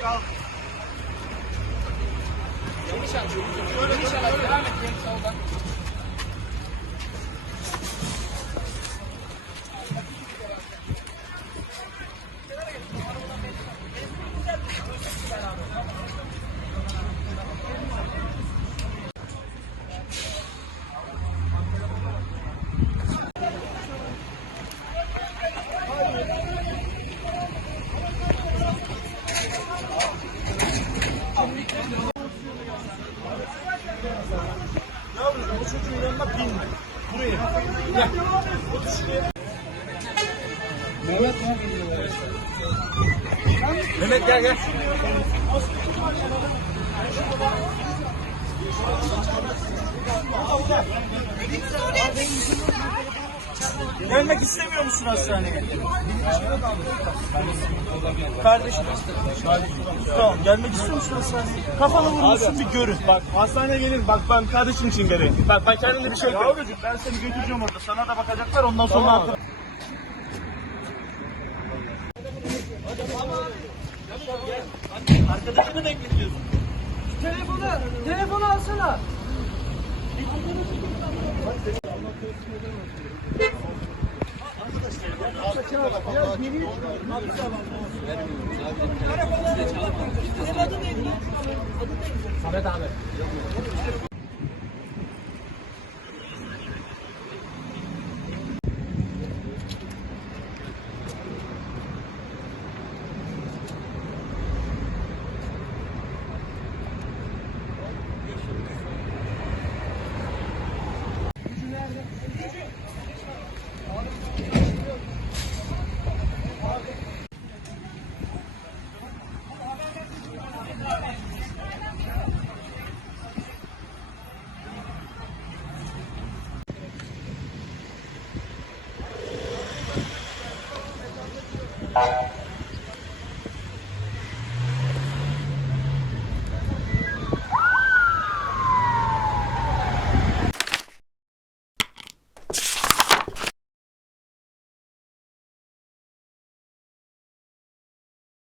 Ich habe mich an Çocuğun yanına binme. Buraya. Gel. Otur şuraya. Mehmet gel gel. Gelmek istemiyor musun hastaneye? Kardeşim. Tamam gelmek istiyor musun hastaneye? Kafanı vurmuşsun bir görün. Bak hastaneye gelin. Bak ben kardeşim için geleyim. Bak ben kendimde bir şey yok. Yavrucuğum ben seni götüreceğim orada. Sana da bakacaklar ondan sonra Tamam. atar- Arkadaşını bekletiyorsun. Telefonu, telefonu alsana. Samet abi.